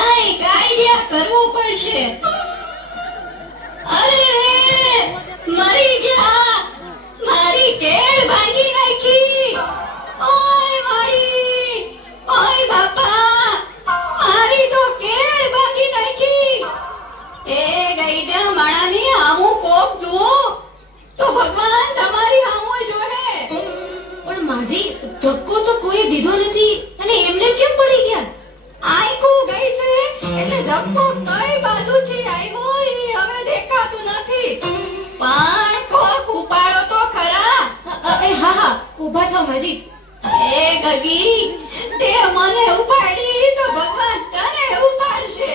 કાંઈક આઈડિયા કરવો પડશે. અરે રે, મરી ગયા, મારી કેળ ભાંગી નાખી. ઓય મારી, ઓય બાપા, મારી તો કેળ ભાંગી નાખી. એ ગઈડા માણાની હામું કોક જુઓ તો ભગવાન તમારી હામું જોહે. પણ માજી, ધક્કો તો કોઈ દીધો નથી અને એમને કેમ પડી ગયા? આઈકુ ગઈ છે એટલે ધક્કો કઈ બાજુથી આવ્યો ઈ હવે દેખાતું નથી. પણ કોક ઉપાડો તો ખરા. હા હા, ઊભા થાઓ માજી. એ ગગી, તે મને ઉપાડી તો ભગવાન તને ઉપાડશે.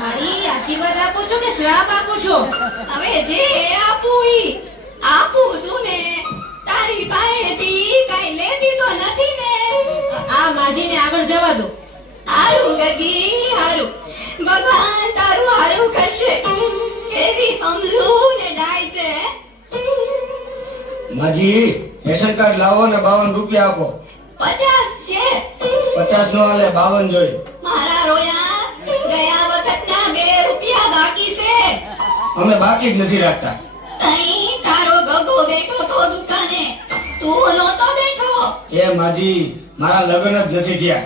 મારી આશીર્વાદ આપો છો કે શ્રાપ આપો છો? હવે જે આપું ઈ આપું છું ને. તારી પાસેથી કઈ લેતી તો નથી ને. આ માજીને આગળ જવા દો. હારું ગગી, હારું. ભગવાન તારું હારું કરશે. કેવી હમલું ને ડાય છે. માજી, રેશન કાર્ડ લાવો ને 52 રૂપિયા આપો. 50 છે. 50 નો હાલે, 52 જોઈ. મારા રોયા, ગયા વખતના 2 રૂપિયા બાકી છે. અમે બાકી જ નથી રાખતા. તઈ તારો ગગો બેઠો તો દુકાને, તું નહોતો બેઠો. એ માજી, મારા લગ્ન જ નથી થયા.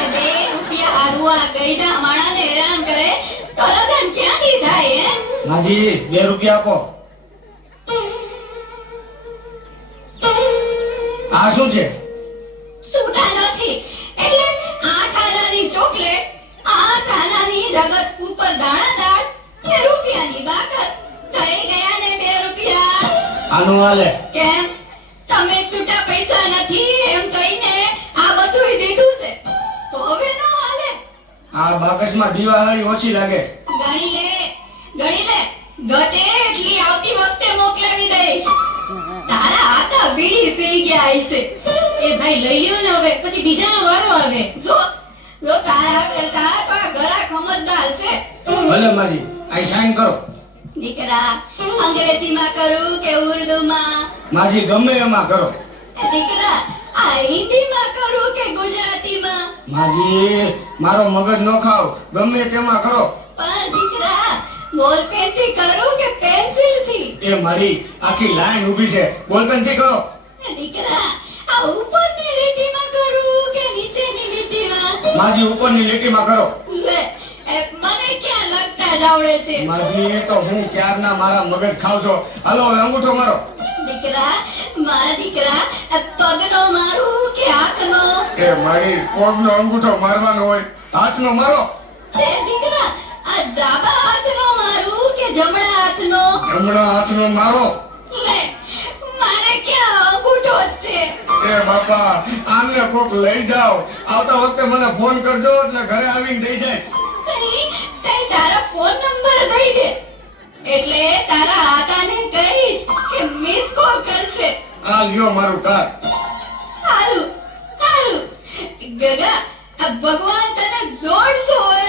એ 2 રૂપિયા હારુઆ ગઈડા માણાને હેરાન કરે તો લગન ક્યાંથી થાય હે? માજી, 2 રૂપિયા આપો. આ શું છે? છૂટા નથી એટલે 8 આનાની ચોકલેટ, 8 આનાની જગત ઉપર દાણાદાર ને રૂપિયાની બાકસ. થઈ ગયા ને 2 રૂપિયા. આનું હાલે. કેમ તમે છૂટા પૈસા નથી એમ કહીને આ બધુંય દીધું છે તો હવે નો હાલે? આ બાકસમાં દિવાળી ઓછી લાગે. ગણી લે, ગણી લે. ઘટે એટલી આવતી વખતે મોકલાવી દઈશ. તારા આતા બીડી પી ગયા હશે. એ ભાઈ લઈ લ્યો ને હવે, પછી બીજાનો વારો આવે. જો જો તારા કરતા તો આ ઘરા સમજદાર છે. ભલે માજી, આ સાઈન કરો. દીકરા, અંગ્રેજીમાં કરું કે ઉર્દુમાં? માજી, ગમે એમાં કરો. દીકરા, આ હિન્દીમાં કરું કે ગુજરાતીમાં? માજી, મારો મગજ નો ખાવ, ગમે તેમાં કરો. પણ દીકરા, બોલપેનથી કરું કે પેન્સિલથી? એ મારી આખી લાઈન ઊભી છે, બોલપેન થી કરો. દીકરા, આ ઉપરની લીટીમાં કરું કે નીચેની લીટીમાં? માજી, ઉપરની લીટીમાં કરો. લે, મને ક્યાં લગતા જ આવડે છે. માજી, એ તો હું ક્યારના મારા મગજ ખાવ છો. હાલો હવે અંગૂઠો મારો. દીકરા, મારા દીકરા, પગનો મારું કે હાથનો? એ મારી પગનો અંગૂઠો મારવાનો હોય, હાથનો મારો. દીકરા, આ ડાબા હાથનો મારું કે જમણા હાથનો? જમણા હાથનો મારો. લે, મારે ક્યાં અંગૂઠો જ છે. એ બાપા, આમને કોક લઈ જાઓ. આવતા વખતે મને ફોન કરજો એટલે ઘરે આવીને દઈ જાય. તઈ તારા ફોન નંબર દઈ દે એટલે તારા આકાને કહીશ કે મિસ કોલ કરશે. આ લ્યો મારું કાર્ડ. હારું, હારું. ગગા, આ ભગવાન તને 150